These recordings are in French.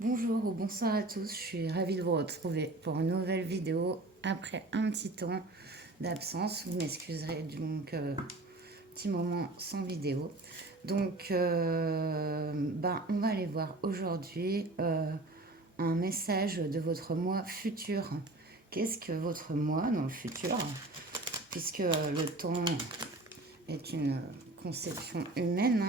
Bonjour ou bonsoir à tous, je suis ravie de vous retrouver pour une nouvelle vidéo après un petit temps d'absence. Vous m'excuserez donc petit moment sans vidéo. Donc on va aller voir aujourd'hui un message de votre moi futur. Qu'est-ce que votre moi dans le futur? Puisque le temps est une conception humaine,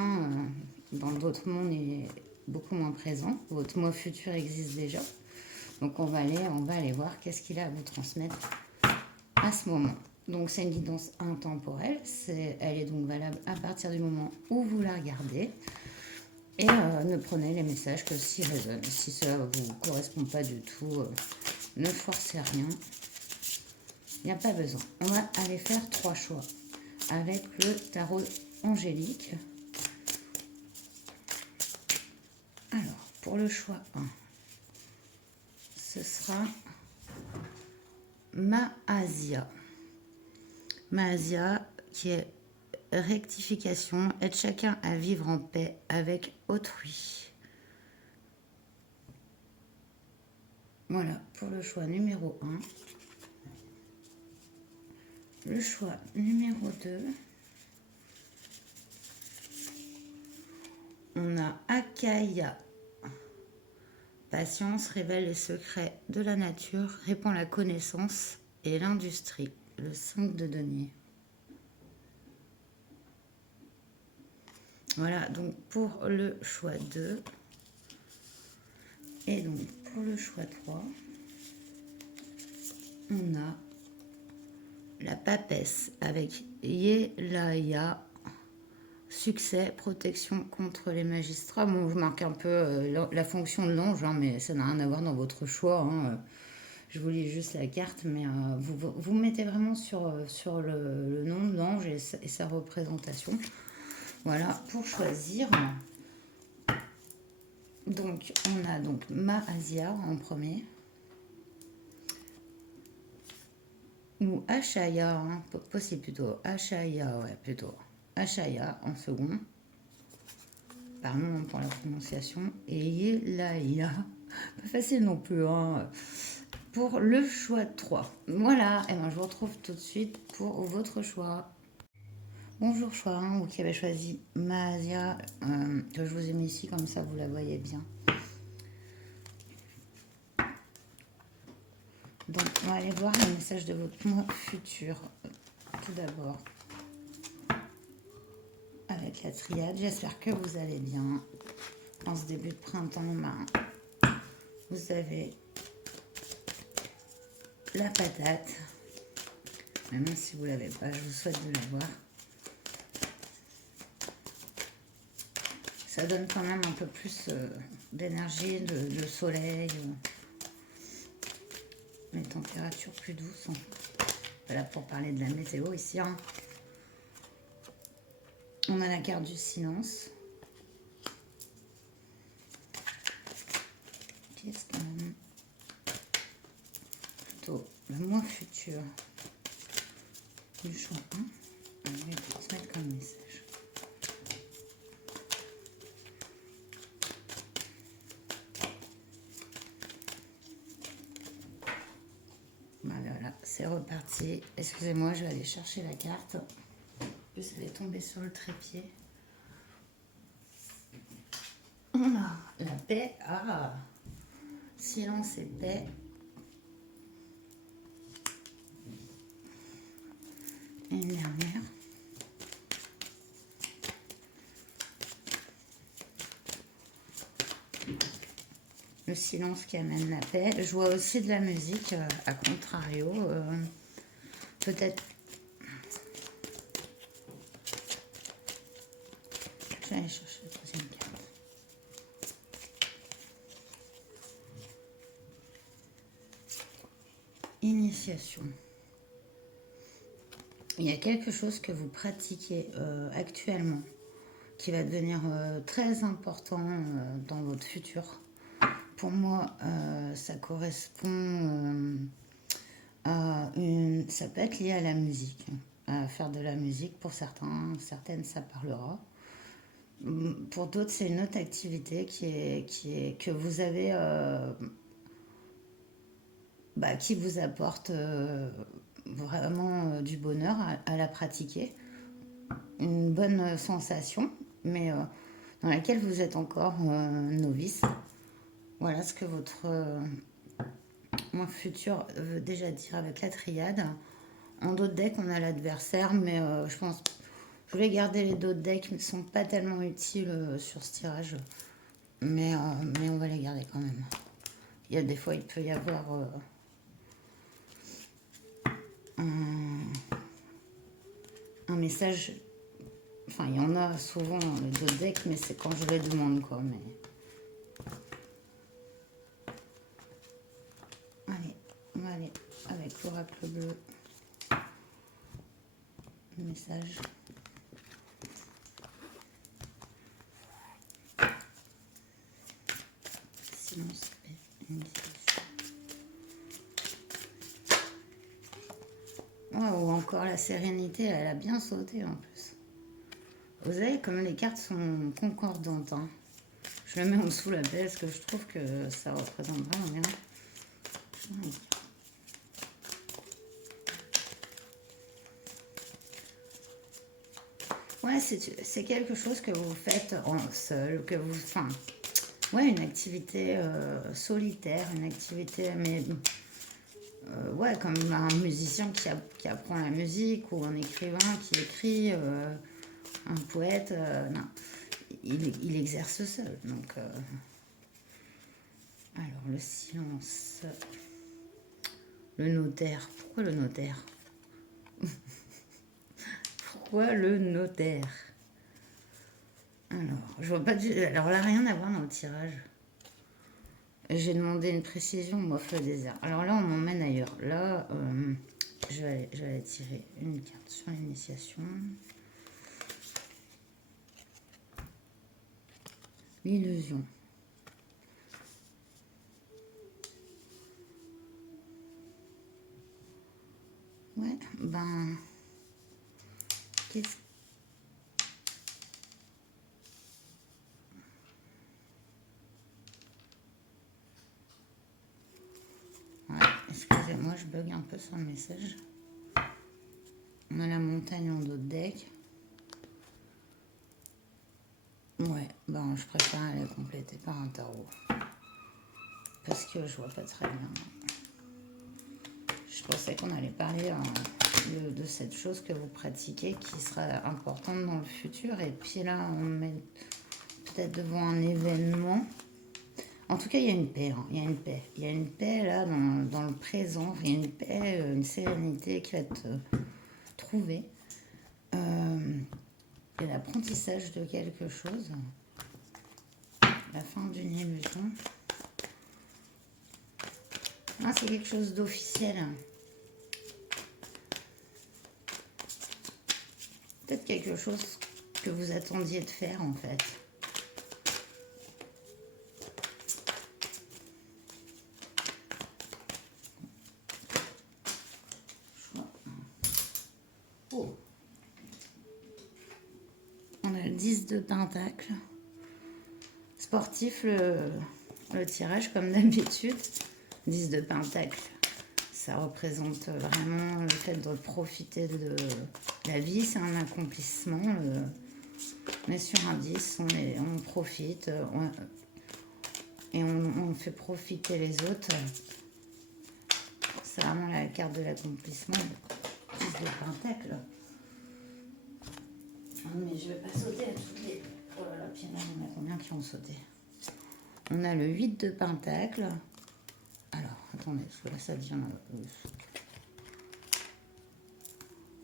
dans d'autres mondes il est beaucoup moins présent. Votre moi futur existe déjà. Donc on va aller voir qu'est-ce qu'il a à vous transmettre à ce moment. Donc c'est une guidance intemporelle, elle est donc valable à partir du moment où vous la regardez. Et ne prenez les messages que s'ils résonnent. Si ça ne vous correspond pas du tout, ne forcez rien. Il n'y a pas besoin. On va aller faire 3 choix avec le tarot angélique. Alors, pour le choix 1, ce sera Maasia. Maasia qui est rectification, aide chacun à vivre en paix avec autrui. Voilà pour le choix numéro 1. Le choix numéro 2, on a Akaya. Patience révèle les secrets de la nature, répand la connaissance et l'industrie. Le 5 de denier. Voilà, donc pour le choix 2. Et donc pour le choix 3, on a la papesse avec Yelaya. Succès, protection contre les magistrats. Bon, je marque un peu la fonction de l'ange, mais ça n'a rien à voir dans votre choix. Je vous lis juste la carte, mais vous mettez vraiment sur le nom de l'ange et sa représentation. Voilà, pour choisir. Donc, on a donc Maasia en premier. Ou Ashaya, possible plutôt. Ashaya, ouais, plutôt. Ashaya en second. Pardon pour la prononciation. Et Yelaya. Pas facile non plus, pour le choix 3. Voilà, et ben je vous retrouve tout de suite pour votre choix. Bonjour choix 1, vous qui avez choisi Maasia, que je vous ai mis ici, comme ça vous la voyez bien. Donc on va aller voir le message de votre moi futur. Tout d'abord, avec la triade, j'espère que vous allez bien. En ce début de printemps, vous avez la patate. Même si vous ne l'avez pas, je vous souhaite de l'avoir. Ça donne quand même un peu plus d'énergie, de soleil. Les températures plus douces. Voilà pour parler de la météo ici. On a la carte du silence. Qu'est-ce qu'on a? Plutôt le mois futur du choix 1. On va transmettre comme message. Voilà, c'est reparti. Excusez-moi, je vais aller chercher la carte. En plus, elle est tombée sur le trépied. On a la paix. Ah, silence et paix. Et une dernière. Le silence qui amène la paix. Je vois aussi de la musique, à contrario. Peut-être. Je vais aller chercher la troisième carte. Initiation. Il y a quelque chose que vous pratiquez actuellement qui va devenir très important dans votre futur. Pour moi, ça correspond à une... Ça peut être lié à la musique, à faire de la musique pour certains, certaines ça parlera. Pour d'autres, c'est une autre activité que vous avez, qui vous apporte vraiment du bonheur à la pratiquer, une bonne sensation, mais dans laquelle vous êtes encore novice. Voilà ce que votre moi futur veut déjà dire avec la triade. En d'autres decks, on a l'adversaire, mais je pense je voulais garder les d'autres decks, mais ils ne sont pas tellement utiles sur ce tirage. Mais on va les garder quand même. Il y a des fois, il peut y avoir un message. Enfin, il y en a souvent dans les autres decks, mais c'est quand je les demande, quoi. Mais allez, on va aller avec l'oracle bleu. Le message. Silence, paix, méditation. Ouais, ou encore la sérénité, elle a bien sauté en plus. Vous savez, comme les cartes sont concordantes, hein. Je le mets en dessous la paix parce que je trouve que ça représente vraiment bien. Ouais, c'est quelque chose que vous faites en seul, que vous... Enfin, ouais, une activité solitaire, une activité... Mais ouais, comme un musicien qui apprend la musique ou un écrivain qui écrit, un poète, non, il exerce seul. Donc, alors, le silence, le notaire. Pourquoi le notaire? Pourquoi le notaire? Alors, je vois pas du... Alors là, rien à voir dans le tirage. J'ai demandé une précision, m'offre le désert. Alors là, on m'emmène ailleurs. Là, je vais aller tirer une carte sur l'initiation. L'illusion. Ouais, ben... Qu'est-ce... Ouais, excusez-moi, je bug un peu sur le message. On a la montagne en dos de deck. Ouais, ben je préfère aller compléter par un tarot. Parce que je vois pas très bien. Je pensais qu'on allait parler de cette chose que vous pratiquez qui sera importante dans le futur. Et puis là, on met peut-être devant un événement. En tout cas, il y a une paix. Hein. Il y a une paix. Il y a une paix là dans le présent. Il y a une paix, une sérénité qui va être trouvée. Et l'apprentissage de quelque chose. La fin d'une illusion. Ah, c'est quelque chose d'officiel. Peut-être quelque chose que vous attendiez de faire en fait. Oh. On a le 10 de pentacle. Sportif, le tirage comme d'habitude. 10 de pentacle. Ça représente vraiment le fait de profiter de la vie. C'est un accomplissement. On est sur un 10, on profite. Et on fait profiter les autres. C'est vraiment la carte de l'accomplissement. 10 de pentacle. Mais je vais pas sauter à toutes les... Oh là là, puis là, il y en a combien qui ont sauté? On a le 8 de pentacle. Alors, attendez, parce que là, ça devient...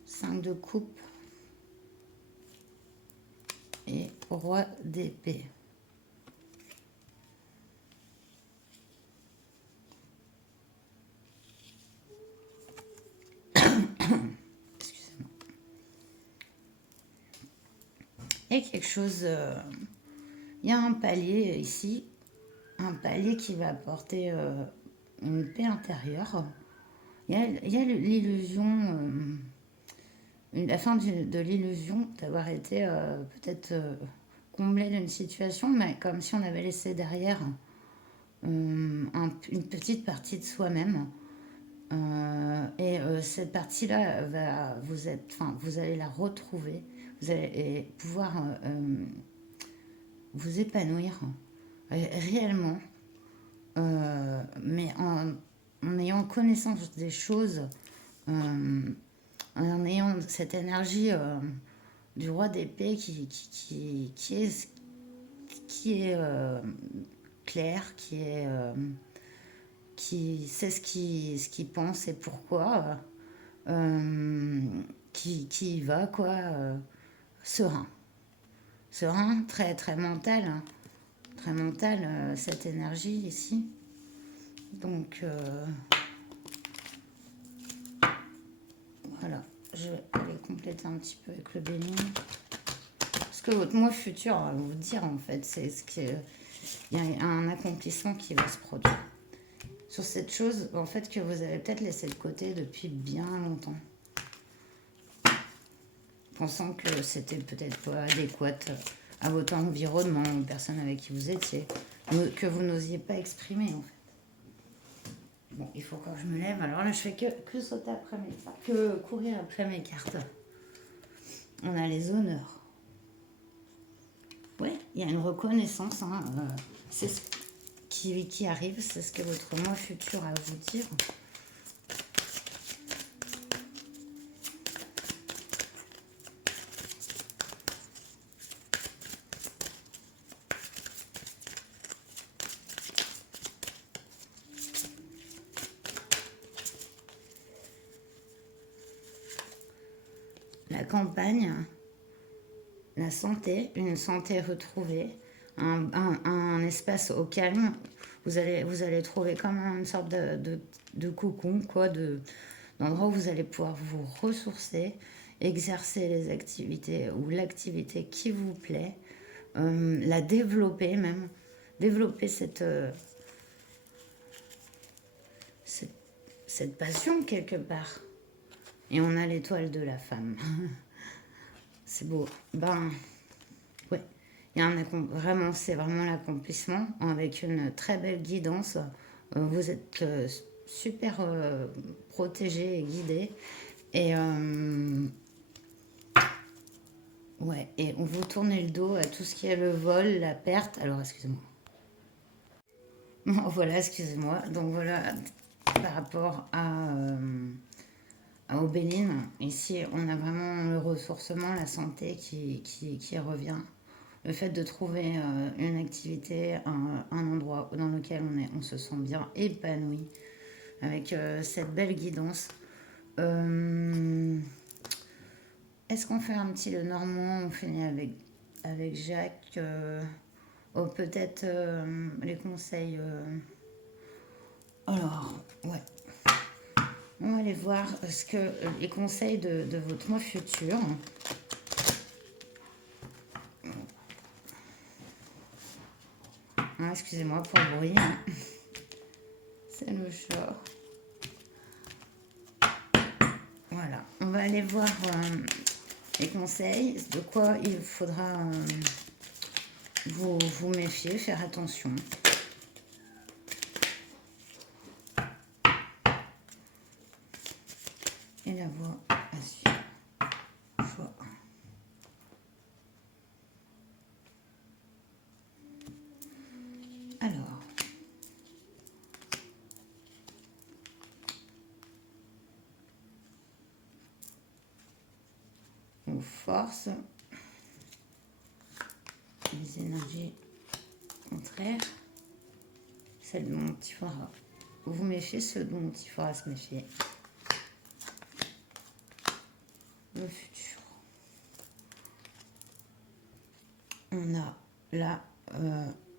5 de coupe. Et roi d'épée. Excusez-moi. Et quelque chose... Il y a un palier ici. Un palier qui va apporter une paix intérieure. Il y a l'illusion... la fin de l'illusion d'avoir été peut-être comblé d'une situation, mais comme si on avait laissé derrière une petite partie de soi-même. Cette partie-là, vous allez la retrouver, vous allez pouvoir vous épanouir réellement, mais en ayant connaissance des choses, en ayant cette énergie du roi d'épée qui est clair, qui sait ce qu'il pense et pourquoi, qui y va, quoi, serein. Serein, très, très mental, hein. Très mental, cette énergie ici. Donc, voilà, je vais aller compléter un petit peu avec le bénin. Parce que votre moi futur va vous dire, en fait, c'est ce que il y a un accomplissement qui va se produire. Sur cette chose, en fait, que vous avez peut-être laissé de côté depuis bien longtemps. Pensant que c'était peut-être pas adéquat à votre environnement, aux personnes avec qui vous étiez, que vous n'osiez pas exprimer, en fait. Bon, il faut que je me lève. Alors là, je fais que sauter après que courir après mes cartes. On a les honneurs. Ouais, il y a une reconnaissance. Hein, c'est ce qui arrive, c'est ce que votre moi futur a à vous dire. La campagne, la santé, une santé retrouvée, un espace au calme. Vous allez trouver comme une sorte de cocon, quoi, d'endroit où vous allez pouvoir vous ressourcer, exercer les activités ou l'activité qui vous plaît, la développer même, développer cette passion quelque part. Et on a l'étoile de la femme. C'est beau. Ben, ouais. Il y a vraiment, c'est vraiment l'accomplissement avec une très belle guidance. Vous êtes super protégé et guidé. Et ouais, et on vous tournez le dos à tout ce qui est le vol, la perte. Alors, excusez-moi. Bon, voilà, excusez-moi. Donc voilà, par rapport au Bénin, ici, on a vraiment le ressourcement, la santé qui revient. Le fait de trouver une activité, un endroit dans lequel on se sent bien épanoui, avec cette belle guidance. Est-ce qu'on fait un petit le normand? On finit avec Jacques. Oh, peut-être les conseils. Alors, ouais. On va aller voir ce que les conseils de votre moi futur. Ah, excusez-moi pour le bruit. Hein. C'est le chat. Voilà. On va aller voir les conseils. De quoi il faudra vous méfier, faire attention. Et la voie à suivre. Choix. Alors. On force. Les énergies contraires. Celle dont il faudra vous méfier, ce dont il faudra se méfier. Le futur. On a là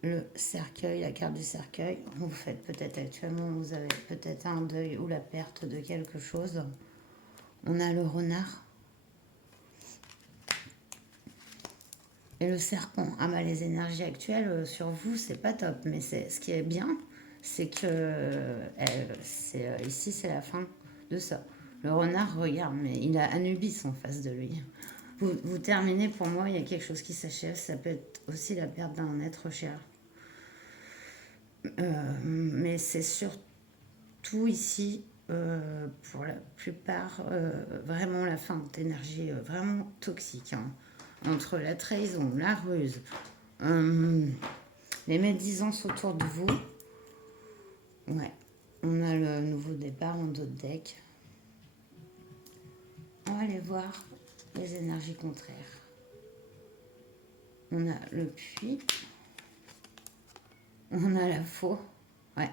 le cercueil, la carte du cercueil. Vous faites peut-être actuellement, vous avez peut-être un deuil ou la perte de quelque chose. On a le renard. Et le serpent. Ah bah les énergies actuelles sur vous, c'est pas top. Mais ce qui est bien, c'est que ici, c'est la fin de ça. Le renard, regarde, mais il a Anubis en face de lui. Vous terminez, pour moi, il y a quelque chose qui s'achève. Ça peut être aussi la perte d'un être cher. Mais c'est surtout ici, pour la plupart, vraiment la fin d'énergie vraiment toxique, hein. Entre la trahison, la ruse, les médisances autour de vous. Ouais, on a le nouveau départ en d'autres decks. On va aller voir les énergies contraires. On a le puits. On a la faux. Ouais.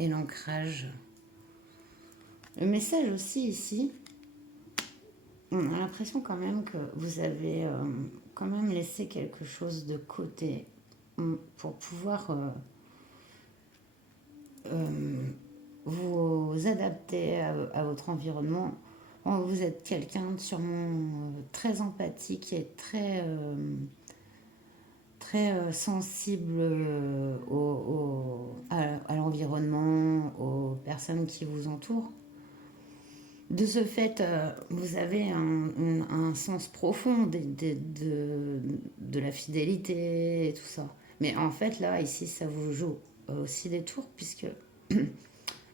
Et l'ancrage. Le message aussi ici, on a l'impression quand même que vous avez quand même laissé quelque chose de côté pour pouvoir vous adapter à votre environnement. Vous êtes quelqu'un de sûrement très empathique et très sensible à l'environnement, aux personnes qui vous entourent. De ce fait, vous avez un sens profond de la fidélité et tout ça. Mais en fait, là, ici, ça vous joue aussi des tours, puisque vous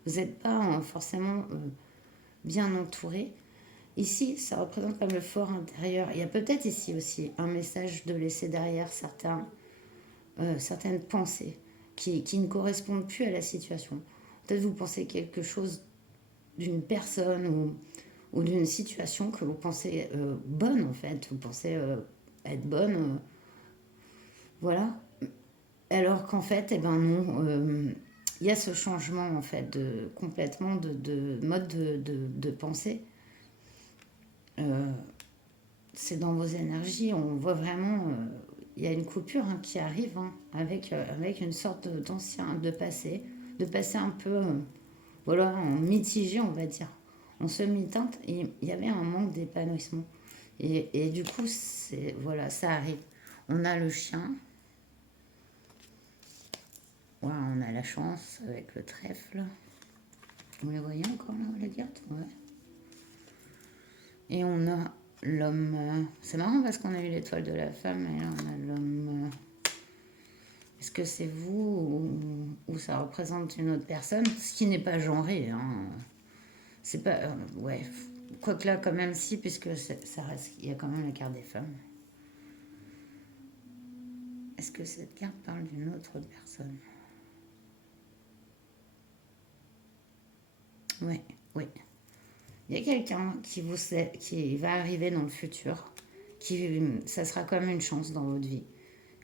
n'êtes pas forcément bien entouré. Ici, ça représente comme le fort intérieur. Il y a peut-être ici aussi un message de laisser derrière certaines pensées qui ne correspondent plus à la situation. Peut-être vous pensez quelque chose d'une personne ou d'une situation que vous pensez bonne, en fait. Vous pensez être bonne, voilà. Alors qu'en fait, eh ben non, il y a ce changement, en fait, complètement de mode de pensée. C'est dans vos énergies, on voit vraiment, il y a une coupure hein, qui arrive hein, avec une sorte d'ancien, de passé un peu, voilà, en mitigé, on va dire. En semi-teinte, et il y avait un manque d'épanouissement. Et du coup, voilà, ça arrive. On a le chien. Voilà, on a la chance avec le trèfle. Vous les voyez encore là, les cartes? Ouais. Et on a l'homme. C'est marrant parce qu'on a eu l'étoile de la femme et là on a l'homme. Est-ce que c'est vous ou ça représente une autre personne? Ce qui n'est pas genré. Hein. C'est pas. Ouais. Quoique là, quand même, si, puisque ça reste. Il y a quand même la carte des femmes. Est-ce que cette carte parle d'une autre personne? Oui, oui. Il y a quelqu'un qui va arriver dans le futur, ça sera comme une chance dans votre vie.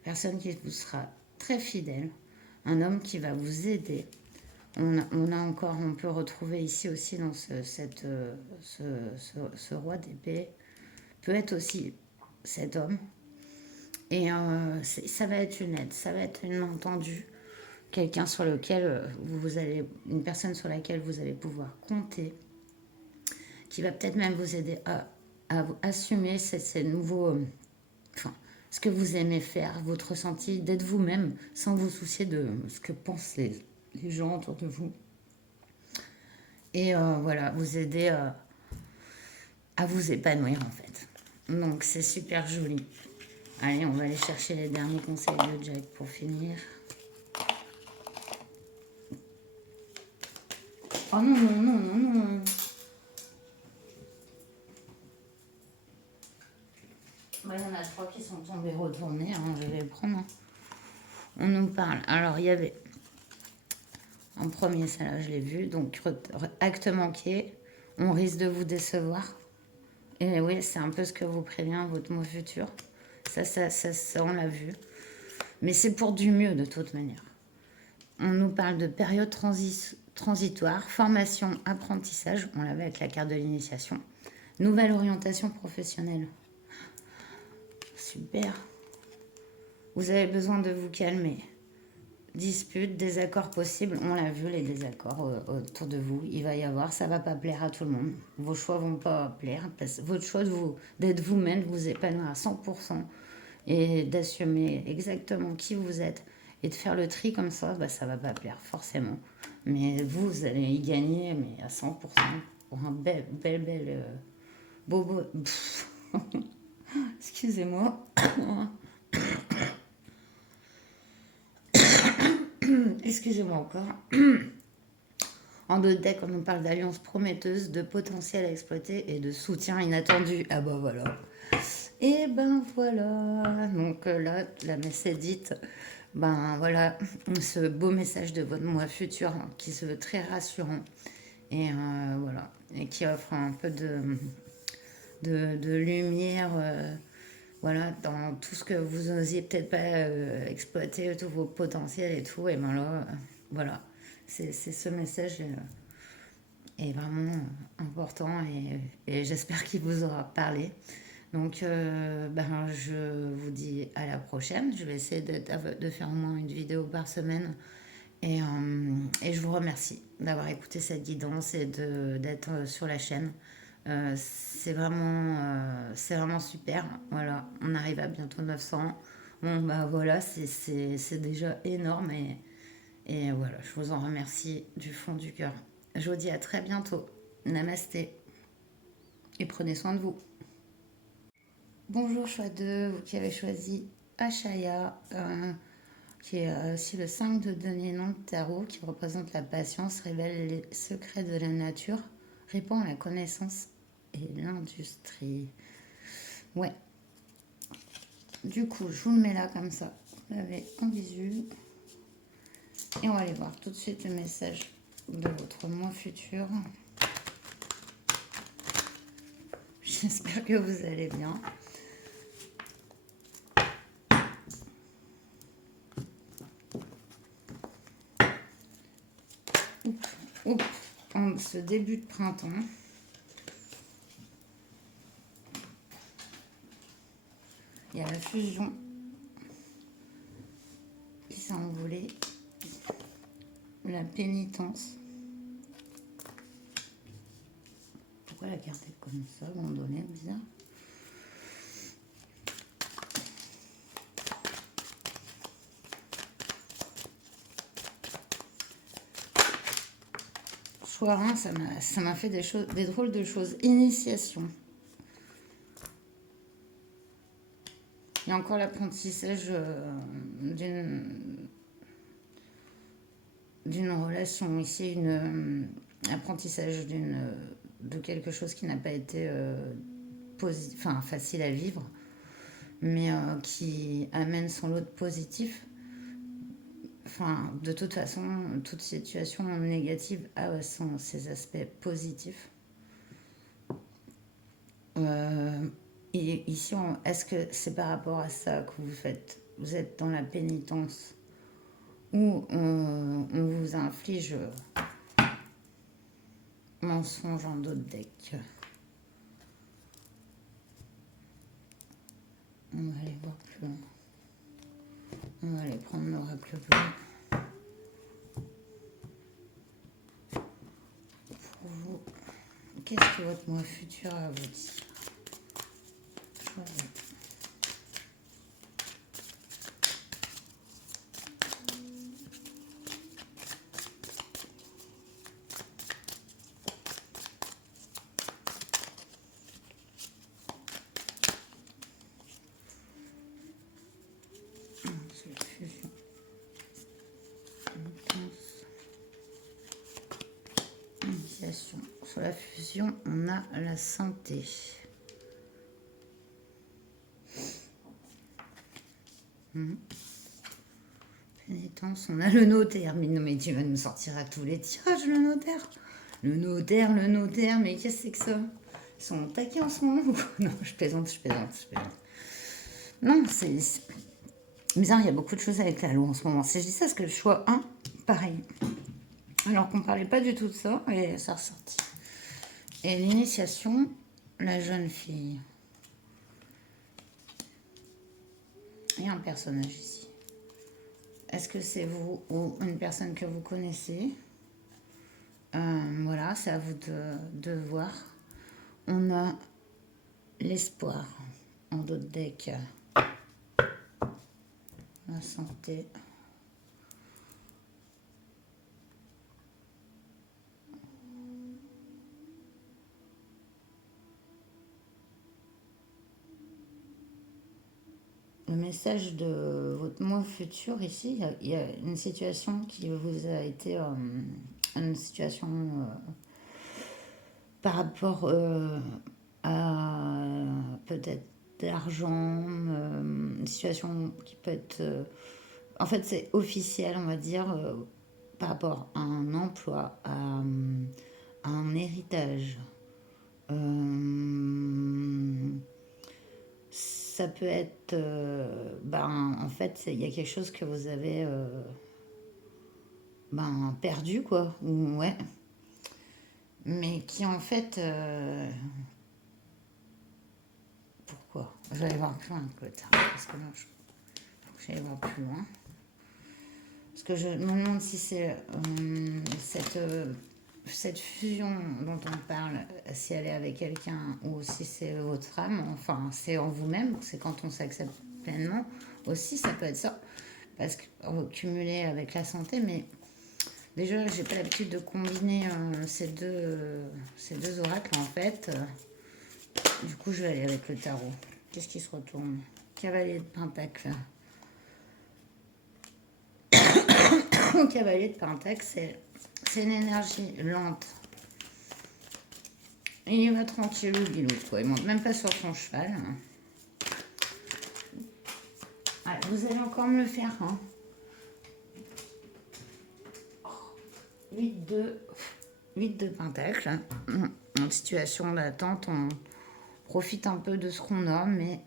Personne qui vous sera très fidèle, un homme qui va vous aider. On peut retrouver ici aussi dans ce roi d'épée, peut être aussi cet homme. Et ça va être une aide, ça va être une main tendue, quelqu'un sur lequel une personne sur laquelle vous allez pouvoir compter, qui va peut-être même vous aider à assumer ces nouveaux, enfin, ce que vous aimez faire, votre ressenti, d'être vous-même, sans vous soucier de ce que pensent les gens autour de vous. Et voilà, vous aider à vous épanouir en fait. Donc c'est super joli. Allez, on va aller chercher les derniers conseils de Jack pour finir. Oh non, non, non, non, non. Bah, il y en a 3 qui sont tombés retournés, hein, je vais les prendre. Hein. On nous parle. Alors, il y avait en premier, celle-là, je l'ai vu. Donc, acte manqué, on risque de vous décevoir. Et oui, c'est un peu ce que vous prévient votre mot futur. Ça, on l'a vu. Mais c'est pour du mieux, de toute manière. On nous parle de période transitoire, formation, apprentissage. On l'avait avec la carte de l'initiation. Nouvelle orientation professionnelle. Super. Vous avez besoin de vous calmer. Disputes, désaccords possibles. On l'a vu, les désaccords autour de vous. Il va y avoir, ça va pas plaire à tout le monde. Vos choix vont pas plaire. Votre choix d'être vous-même, de vous épanouir à 100% et d'assumer exactement qui vous êtes et de faire le tri comme ça, bah, ça va pas plaire forcément. Mais vous allez y gagner, mais à 100%. pour un beau, excusez-moi. Excusez-moi encore. En d'autres decks, on nous parle d'alliance prometteuse, de potentiel à exploiter et de soutien inattendu. Ah bah voilà. Et ben voilà. Donc là, la messe est dite. Ben voilà, ce beau message de votre moi futur qui se veut très rassurant. Et voilà. Et qui offre un peu de lumière. Voilà, dans tout ce que vous n'osiez peut-être pas exploiter, tous vos potentiels et tout, et ben là, voilà, c'est ce message est vraiment important et j'espère qu'il vous aura parlé. Donc, ben, je vous dis à la prochaine. Je vais essayer de faire au moins une vidéo par semaine. Et je vous remercie d'avoir écouté cette guidance et d'être sur la chaîne. C'est vraiment super. Voilà, on arrive à bientôt 900. Bon, bah voilà, c'est déjà énorme. Et voilà, je vous en remercie du fond du cœur. Je vous dis à très bientôt. Namasté. Et prenez soin de vous. Bonjour choix 2, vous qui avez choisi Ashaya, qui est aussi le 5 de denier non de tarot, qui représente la patience, révèle les secrets de la nature, répand à la connaissance et l'industrie. Ouais. Du coup, je vous le mets là comme ça. Vous l'avez en visu. Et on va aller voir tout de suite le message de votre moi futur. J'espère que vous allez bien. En ce début de printemps, il y a la fusion qui s'est envolée, la pénitence. Pourquoi la carte est comme ça, abandonnée, bizarre. Choix 1, ça m'a fait des drôles de choses. Initiation. Il y a encore l'apprentissage d'une relation. Ici, apprentissage de quelque chose qui n'a pas été facile à vivre, mais qui amène son lot de positif. Enfin, de toute façon, toute situation négative a ses aspects positifs. Et ici, est-ce que c'est par rapport à ça que vous êtes dans la pénitence ou on vous inflige mensonge en d'autres decks? On va aller voir plus loin. On va aller prendre l'oracle bleu. Pour vous, qu'est-ce que votre moi futur a à vous dire? Sur la fusion, on a la santé. Pénitence, on a le notaire. Mais non, mais tu vas nous sortir à tous les tirages, le notaire. Le notaire, mais qu'est-ce que c'est que ça? Ils sont taqués en ce moment ou quoi? Non, je plaisante. Non, c'est bizarre, il y a beaucoup de choses avec la loi en ce moment. Si je dis ça, parce que le choix 1, pareil. Alors qu'on parlait pas du tout de ça, et ça ressorti. Et l'initiation, la jeune fille. Il y a un personnage ici. Est-ce que c'est vous ou une personne que vous connaissez? Voilà, c'est à vous de voir. On a l'espoir en d'autres decks. La santé. message de votre moi futur ici. Il y a une situation qui vous a été une situation par rapport à peut-être d'argent, une situation qui peut être... en fait, c'est officiel, on va dire, par rapport à un emploi, à un héritage. Ça peut être... ben, en fait, il y a quelque chose que vous avez ben, perdu, quoi. Ou, ouais. Mais qui, en fait... pourquoi? Je vais aller voir plus loin avec le tarot, parce que là, faut que j'aille voir plus loin. Parce que je me demande si c'est cette fusion dont on parle, si elle est avec quelqu'un ou si c'est votre âme, enfin, c'est en vous-même, c'est quand on s'accepte pleinement aussi, ça peut être ça. Parce que cumulé avec la santé, mais déjà, j'ai pas l'habitude de combiner ces deux oracles en fait. Du coup, je vais aller avec le tarot. Qu'est-ce qui se retourne? Cavalier de Pentacle. Cavalier de Pentacle, c'est une énergie lente. Il y va tranquille ou bilou, quoi. Il monte même pas sur son cheval. Ah, vous allez encore me le faire, hein. 8 de Pentacle. En situation d'attente, on profite un peu de ce qu'on a, mais...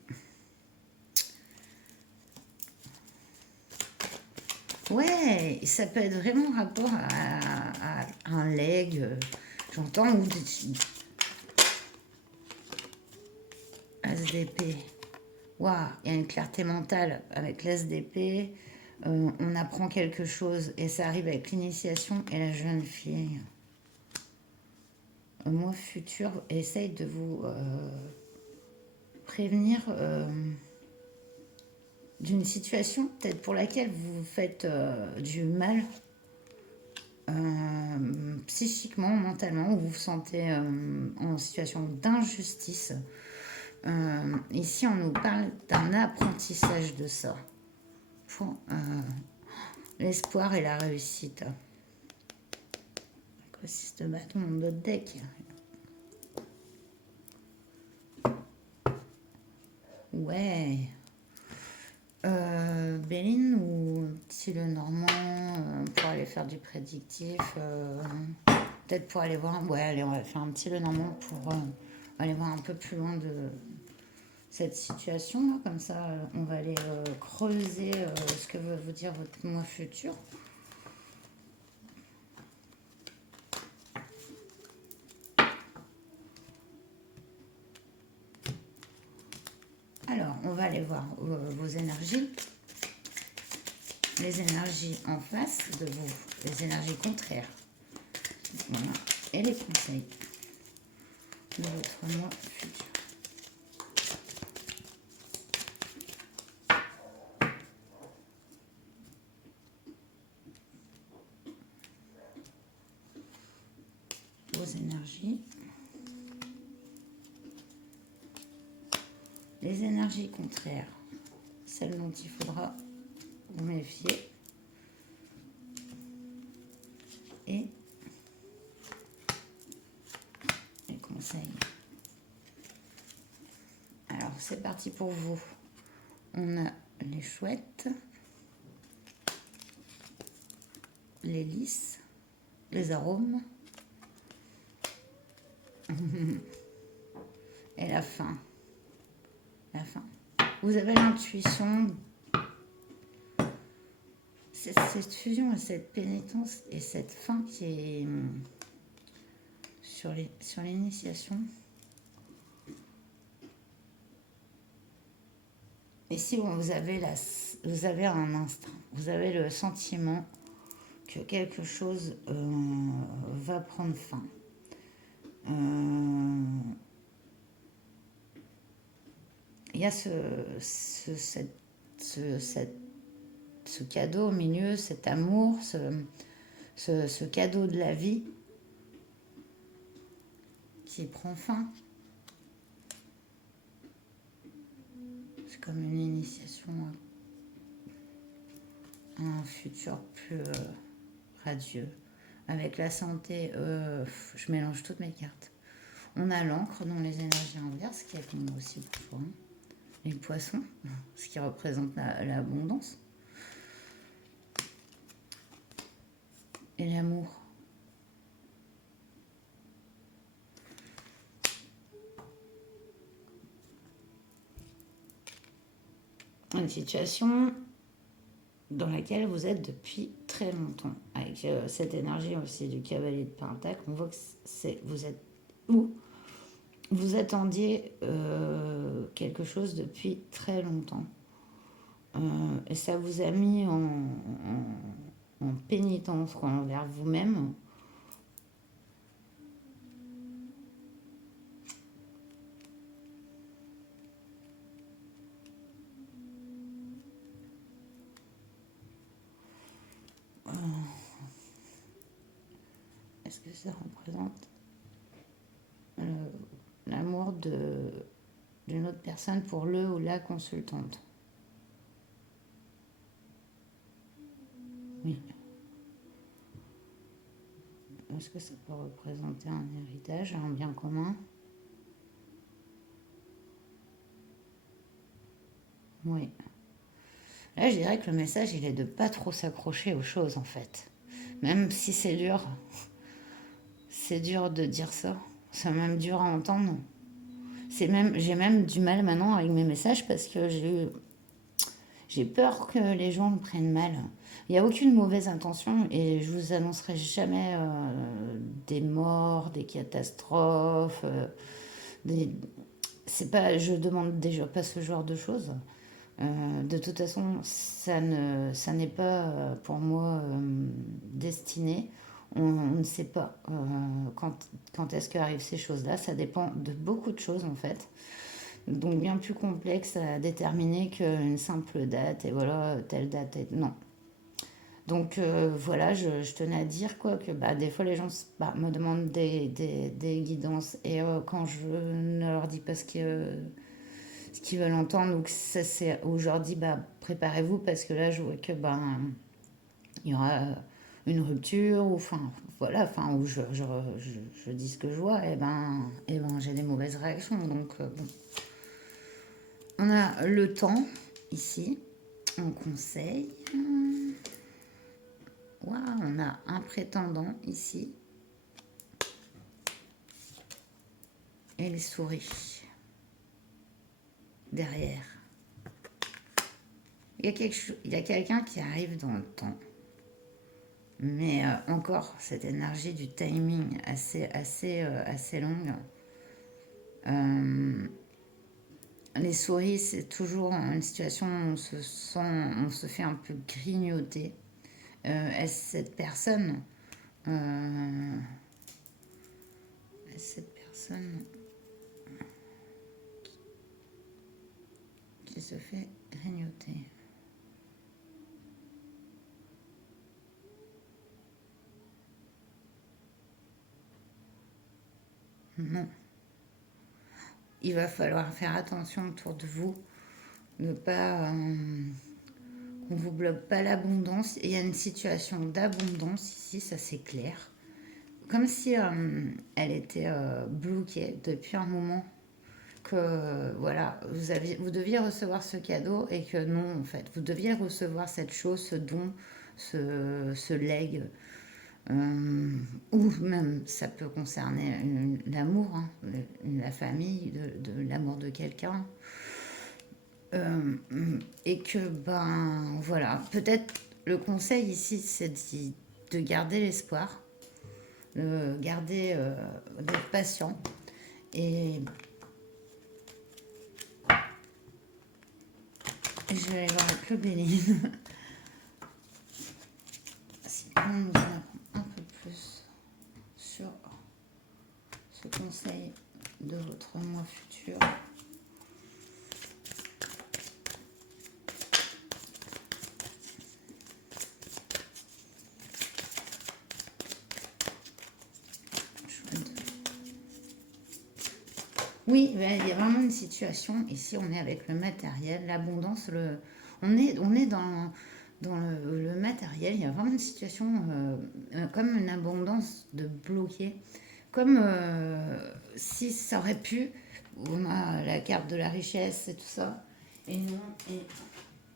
ouais, ça peut être vraiment rapport à un leg, j'entends, ou SDP. Waouh, il y a une clarté mentale avec l'SDP. On apprend quelque chose et ça arrive avec l'initiation et la jeune fille. Moi, futur, essaye de vous prévenir d'une situation peut-être pour laquelle vous faites du mal psychiquement, mentalement, où vous vous sentez en situation d'injustice. Ici, on nous parle d'un apprentissage de ça. Pour l'espoir et la réussite. Quoi, 6 de bâton, mon autre deck. Ouais. Béline ou petit le Normand pour aller faire du prédictif. Peut-être pour aller voir. Ouais, allez, on va faire un petit le Normand pour aller voir un peu plus loin de cette situation là. Comme ça, on va aller creuser ce que veut vous dire votre moi futur. Alors, on va aller voir vos énergies. Les énergies en face de vous, les énergies contraires. Voilà. Et les conseils de votre moi futur. Vos énergies. Les énergies contraires, celles dont il faudra vous méfier. Et les conseils. Alors, c'est parti pour vous. On a les chouettes, les lys, les arômes et la fin. La fin. Vous avez l'intuition, cette fusion et cette pénitence et cette fin qui est sur l'initiation. Ici, vous avez un instinct, vous avez le sentiment que quelque chose va prendre fin. Il y a ce cadeau au milieu, cet amour, ce cadeau de la vie qui prend fin. C'est comme une initiation un futur plus radieux. Avec la santé, je mélange toutes mes cartes. On a l'encre dans les énergies inverses, qui est moi aussi parfois. Hein. Les poissons, ce qui représente l'abondance. Et l'amour. Une situation dans laquelle vous êtes depuis très longtemps. Avec cette énergie aussi du cavalier de Pentacle, on voit que vous êtes où vous attendiez quelque chose depuis très longtemps. Et ça vous a mis en pénitence envers vous-même. Est-ce que ça représente l'amour d'une autre personne pour le ou la consultante? Oui. Est-ce que ça peut représenter un héritage, un bien commun? Oui. Là, je dirais que le message, il est de pas trop s'accrocher aux choses, en fait. Même si c'est dur. C'est dur de dire ça. C'est même dur à entendre. J'ai même du mal maintenant avec mes messages parce que j'ai peur que les gens le prennent mal. Il n'y a aucune mauvaise intention et je vous annoncerai jamais des morts, des catastrophes. C'est pas, je demande déjà pas ce genre de choses. De toute façon, ça n'est pas pour moi destiné. On ne sait pas quand est-ce qu'arrivent ces choses-là. Ça dépend de beaucoup de choses en fait. Donc bien plus complexe à déterminer qu'une simple date et voilà, telle date. Non. Donc voilà, je tenais à dire quoi que bah, des fois les gens me demandent des guidances et quand je ne leur dis pas ce qu'ils veulent entendre, donc ça c'est aujourd'hui bah, préparez-vous parce que là je vois que ben il y aura une rupture ou enfin voilà enfin où je dis ce que je vois et ben j'ai des mauvaises réactions donc bon. On a le temps ici en conseil. Wow, on a un prétendant ici. Et les souris. Derrière. Il y a quelqu'un qui arrive dans le temps. Mais encore, cette énergie du timing assez longue. Les souris, c'est toujours une situation où on se fait un peu grignoter. Est-ce cette personne qui se fait grignoter? Non. Il va falloir faire attention autour de vous, ne pas qu'on vous bloque pas l'abondance. Il y a une situation d'abondance ici, ça c'est clair. Comme si elle était bloquée depuis un moment, que voilà, vous deviez recevoir ce cadeau et que non, en fait, vous deviez recevoir cette chose, ce don, ce legs. Ou même ça peut concerner l'amour, hein, la famille, de l'amour de quelqu'un. Et que ben voilà, peut-être le conseil ici c'est de garder l'espoir, de garder, d'être patient et je vais aller voir avec le Béline. Si on nous en apprend un peu plus sur ce conseil de votre mois futur. Oui, il y a vraiment une situation. Ici, on est avec le matériel, l'abondance. On est dans le matériel, il y a vraiment une situation comme une abondance de bloqués. Comme si ça aurait pu, on a la carte de la richesse et tout ça, et non, et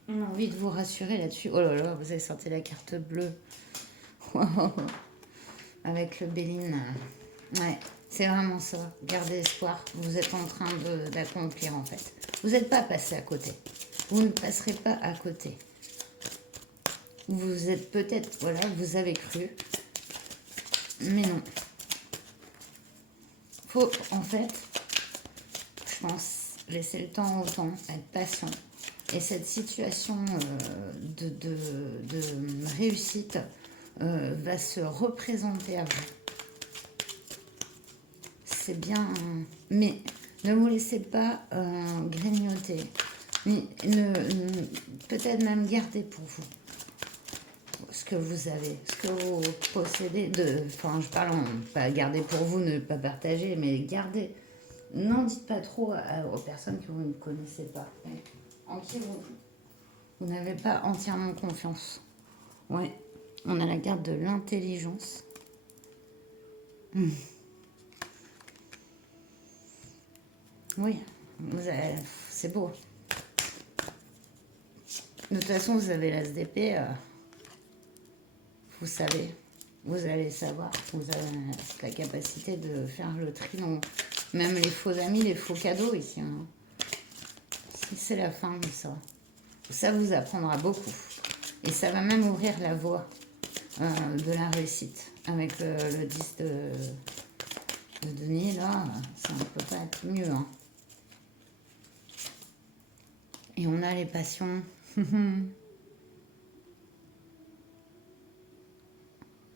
on a envie de vous rassurer là-dessus. Oh là là, vous avez sorti la carte bleue. Avec le Béline. Ouais, c'est vraiment ça. Gardez espoir. Vous êtes en train d'accomplir en fait. Vous n'êtes pas passé à côté. Vous ne passerez pas à côté. Vous êtes peut-être, voilà, vous avez cru. Mais non. Faut, en fait, je pense, laisser le temps au temps, être patient. Et cette situation de réussite va se représenter à vous. C'est bien, mais ne vous laissez pas grignoter. Peut-être même garder pour vous ce que vous avez, ce que vous possédez. Enfin, je parle pas garder pour vous, ne pas partager, mais garder. N'en dites pas trop aux personnes que vous ne connaissez pas, en qui vous n'avez pas entièrement confiance. Ouais, on a la carte de l'intelligence. Oui, c'est beau. De toute façon, vous avez l'as d'épée. Vous savez, vous allez savoir. Vous avez la capacité de faire le tri. Donc, même les faux amis, les faux cadeaux ici. Hein. Si c'est la fin de ça. Ça vous apprendra beaucoup. Et ça va même ouvrir la voie de la réussite. Avec le 10 de Denis, là, ça ne peut pas être mieux. Hein. Et on a les passions.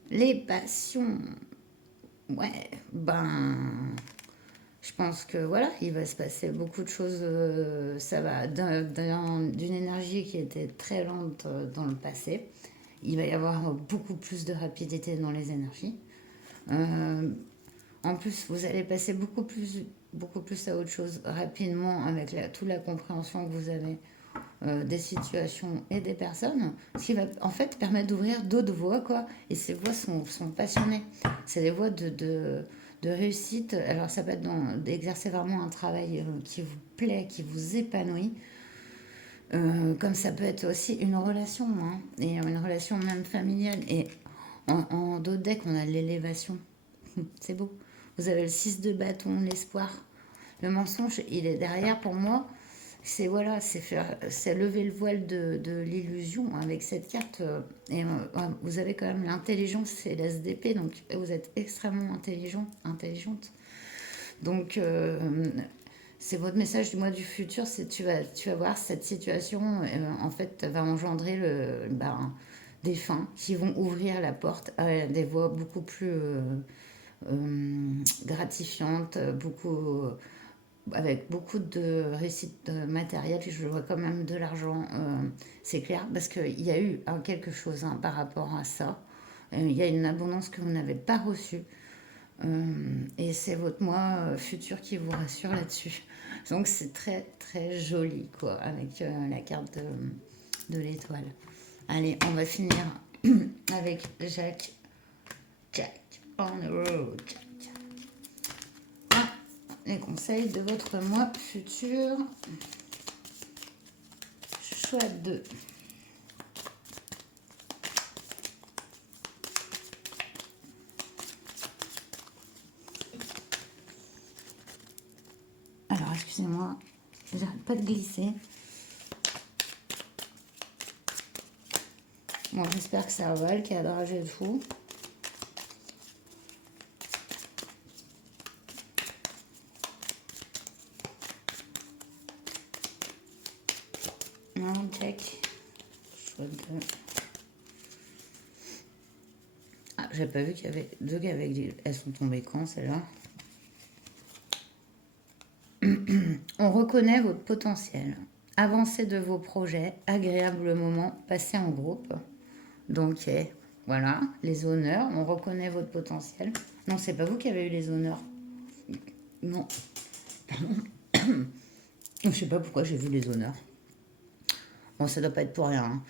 Les passions. Ouais, je pense que voilà, il va se passer beaucoup de choses. Ça va d'une énergie qui était très lente dans le passé. Il va y avoir beaucoup plus de rapidité dans les énergies. En plus, vous allez passer beaucoup plus à autre chose rapidement avec toute la compréhension que vous avez des situations et des personnes, ce qui va en fait permettre d'ouvrir d'autres voies, quoi. Et ces voies sont passionnées. C'est des voies de réussite. Alors, ça peut être d'exercer vraiment un travail qui vous plaît, qui vous épanouit. Comme ça peut être aussi une relation, hein, et une relation même familiale. Et en dos de deck, on a l'élévation. C'est beau. Vous avez le 6 de bâton, l'espoir. Le mensonge, il est derrière pour moi. C'est voilà, c'est lever le voile de l'illusion avec cette carte. Et vous avez quand même l'intelligence, c'est l'SDP, donc vous êtes extrêmement intelligente. Donc c'est votre message du mois du futur, c'est tu vas voir cette situation, en fait, va engendrer des fins qui vont ouvrir la porte à des voies beaucoup plus gratifiantes, avec beaucoup de réussite matérielle. Je vois quand même de l'argent, c'est clair, parce qu'il y a eu quelque chose par rapport à ça. Il y a une abondance que vous n'avez pas reçue. Et c'est votre moi futur qui vous rassure là-dessus. Donc c'est très très joli, quoi, avec la carte de l'étoile. Allez, on va finir avec Jack on the road. Les conseils de votre moi futur. Choix 2. Alors, excusez-moi, j'arrête pas de glisser. Bon, j'espère que ça va, le cadrage est fou. Non, check. Choix 2. Ah, j'avais pas vu qu'il y avait deux gars avec des... Elles sont tombées quand, celles-là? On reconnaît votre potentiel. Avancez de vos projets, agréable moment passé en groupe. Donc, voilà, les honneurs, on reconnaît votre potentiel. Non, c'est pas vous qui avez eu les honneurs. Non, pardon. Je sais pas pourquoi j'ai vu les honneurs. Bon, ça doit pas être pour rien. Hein.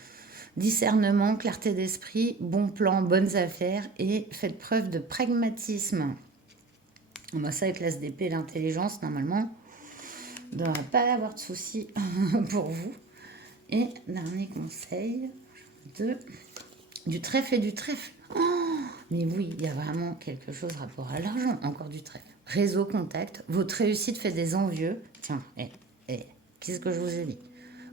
discernement, clarté d'esprit, bon plan, bonnes affaires et faites preuve de pragmatisme. Bah ça, avec l'ASDP et l'intelligence, normalement, il ne devrait pas y avoir de soucis pour vous. Et dernier conseil, du trèfle et du trèfle. Oh, mais oui, il y a vraiment quelque chose rapport à l'argent, encore du trèfle. Réseau, contact, votre réussite fait des envieux. Tiens, qu'est-ce que je vous ai dit?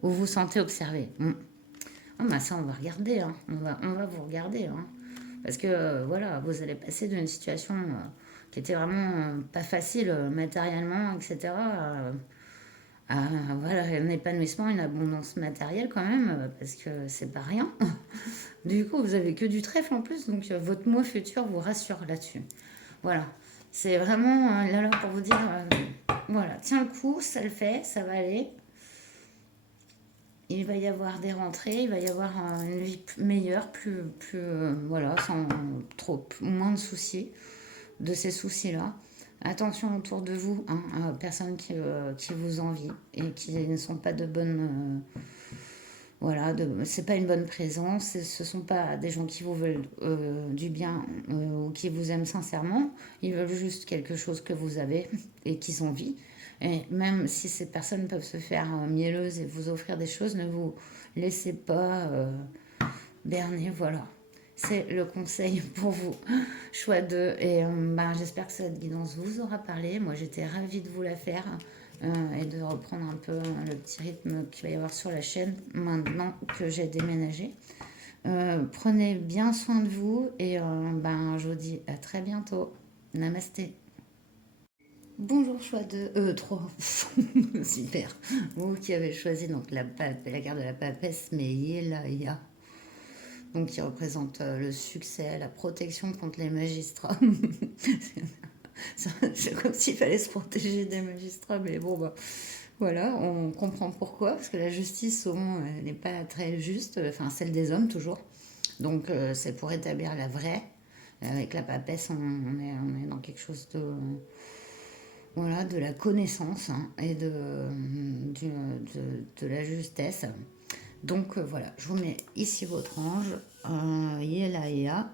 Vous vous sentez observé. Oh, bah ça, on va regarder. Hein. On va vous regarder. Hein. Parce que, voilà, vous allez passer d'une situation qui était vraiment pas facile matériellement, etc. Voilà, un épanouissement, une abondance matérielle quand même, parce que c'est pas rien. Du coup, vous avez que du trèfle en plus, donc votre mois futur vous rassure là-dessus. Voilà, c'est vraiment là pour vous dire, voilà, tiens le coup, ça le fait, ça va aller. Il va y avoir des rentrées, il va y avoir une vie meilleure, plus voilà, sans moins de soucis, de ces soucis-là. Attention autour de vous, hein, personnes qui vous envient et qui ne sont pas de bonnes... voilà, c'est pas une bonne présence, ce sont pas des gens qui vous veulent du bien ou qui vous aiment sincèrement. Ils veulent juste quelque chose que vous avez et qu'ils ont envie. Et même si ces personnes peuvent se faire mielleuses et vous offrir des choses, ne vous laissez pas berner, voilà. C'est le conseil pour vous. Choix 2. Et j'espère que cette guidance vous aura parlé. Moi, j'étais ravie de vous la faire et de reprendre un peu le petit rythme qu'il va y avoir sur la chaîne maintenant que j'ai déménagé. Prenez bien soin de vous et je vous dis à très bientôt. Namasté. Bonjour, choix 2, 3. Super. Vous qui avez choisi donc la carte de la papesse, mais Yelaya. Donc qui représente le succès, la protection contre les magistrats. C'est comme s'il fallait se protéger des magistrats, mais bon, voilà, on comprend pourquoi, parce que la justice, souvent, elle n'est pas très juste, enfin, celle des hommes, toujours. Donc, c'est pour établir la vraie. Avec la papesse, on est dans quelque chose de... Voilà, de la connaissance et de la justesse. Donc voilà, je vous mets ici votre ange, Yelaïa,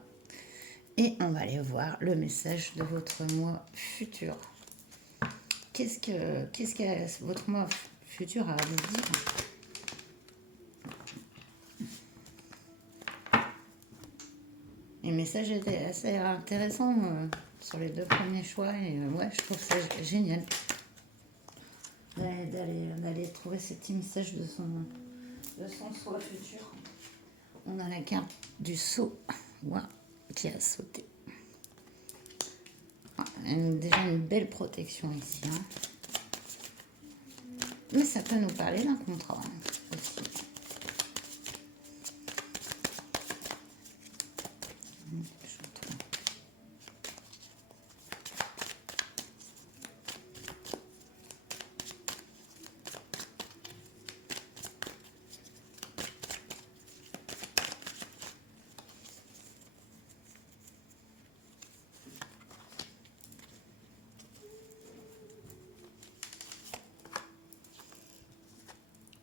et on va aller voir le message de votre mois futur. Qu'est-ce que votre mois futur a à vous dire? Les messages étaient assez intéressants sur les 2 premiers choix, et ouais, je trouve ça génial d'aller trouver ces petits messages de son soi futur. On a la carte du saut, qui a sauté. Déjà une belle protection ici. Mais ça peut nous parler d'un contrat aussi.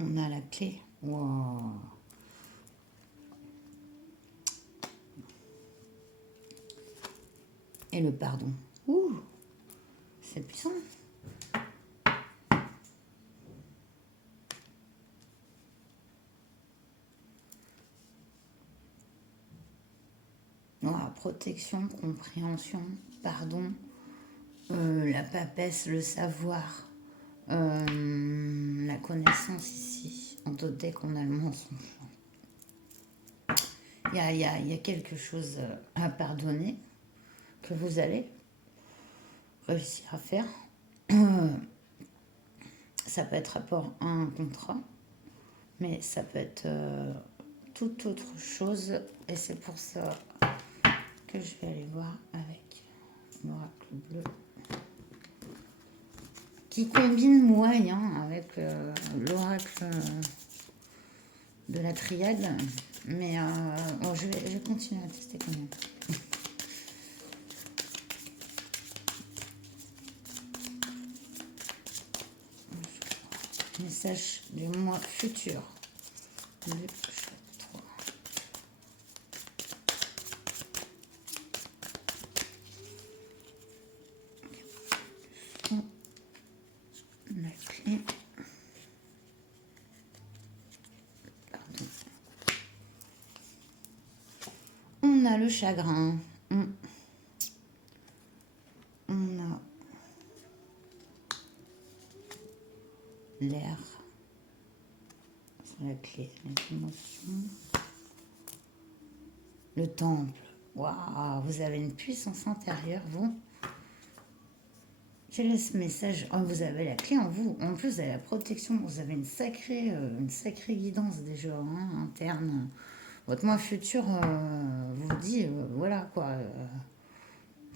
On a la clé. Wow. Et le pardon. Ouh, c'est puissant. Protection, compréhension, pardon, la papesse, le savoir, la connaissance ici. On te dit qu'on a le mensonge. Il y a quelque chose à pardonner que vous allez réussir à faire. Ça peut être rapport à un contrat, mais ça peut être toute autre chose. Et c'est pour ça que je vais aller voir avec l'oracle bleu, qui combine moyen avec l'oracle de la triade. Mais je vais continuer à tester quand même. Message du mois futur. 2, 3. On a le chagrin. On a l'air. C'est la clé. Les émotions. Le temple. Waouh, vous avez une puissance intérieure, vous. Quel est ce message? Oh, vous avez la clé en vous. En plus, vous avez la protection. Vous avez une sacrée guidance déjà interne. Votre moi futur vous dit, voilà quoi.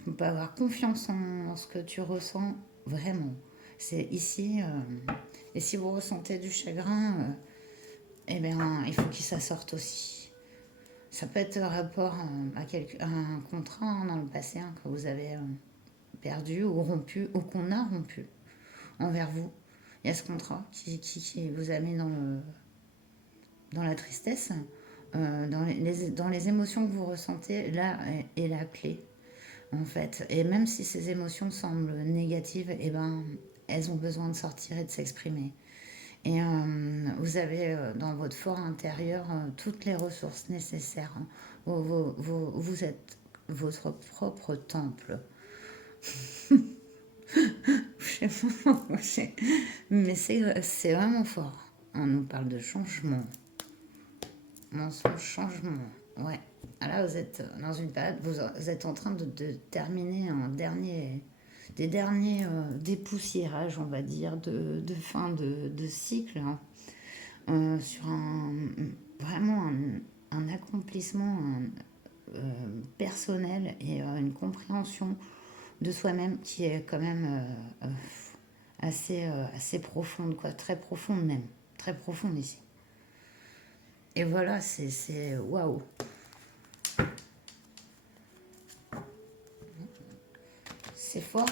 On peut avoir confiance en ce que tu ressens vraiment. C'est ici. Et si vous ressentez du chagrin, eh bien, il faut qu'il ça sorte aussi. Ça peut être rapport à un contrat dans le passé que vous avez perdu ou rompu, ou qu'on a rompu envers vous. Il y a ce contrat qui vous a mis dans la tristesse, dans les émotions que vous ressentez, là est la clé, en fait. Et même si ces émotions semblent négatives, eh ben, elles ont besoin de sortir et de s'exprimer. Et vous avez dans votre fort intérieur toutes les ressources nécessaires. Vous êtes votre propre temple. Je sais pas, mais c'est vraiment fort. On nous parle de changement. Mensonge, changement. Ouais. Là, vous êtes dans une période, vous êtes en train de terminer des derniers dépoussiérages, on va dire, de fin de cycle, sur vraiment un accomplissement personnel et une compréhension de soi-même qui est quand même assez profonde, quoi, très profonde même, très profonde ici. Et voilà, c'est waouh. C'est fort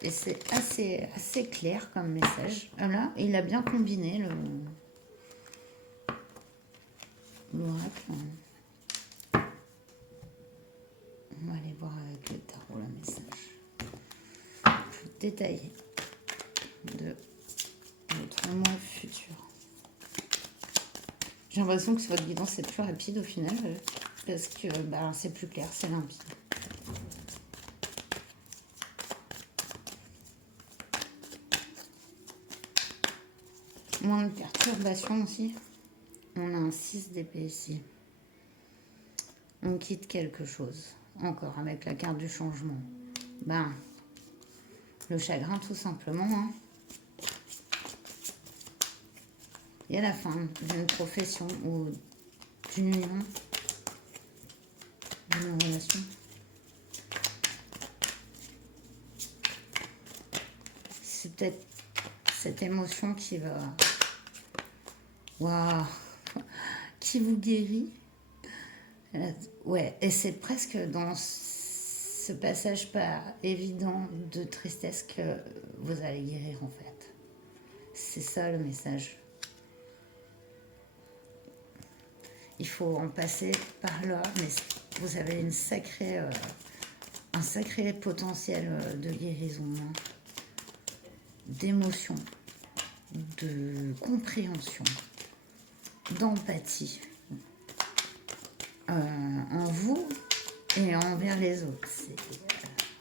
et c'est assez clair comme message. Là, il a bien combiné l'oracle. On va aller voir avec le tarot le message. Plus détaillé de votre moi futur. J'ai l'impression que votre guidance est plus rapide au final parce que c'est plus clair, c'est limpide. Moins de perturbation aussi. On a un 6 d'épée ici. On quitte quelque chose. Encore avec la carte du changement. Le chagrin tout simplement. Et à la fin d'une profession ou d'une union, d'une relation. C'est peut-être cette émotion qui va... Waouh, qui vous guérit. Ouais, et c'est presque dans ce passage pas évident de tristesse que vous allez guérir en fait. C'est ça le message. Il faut en passer par là, mais vous avez un sacré potentiel de guérison, d'émotion, de compréhension, d'empathie en vous et envers les autres. C'est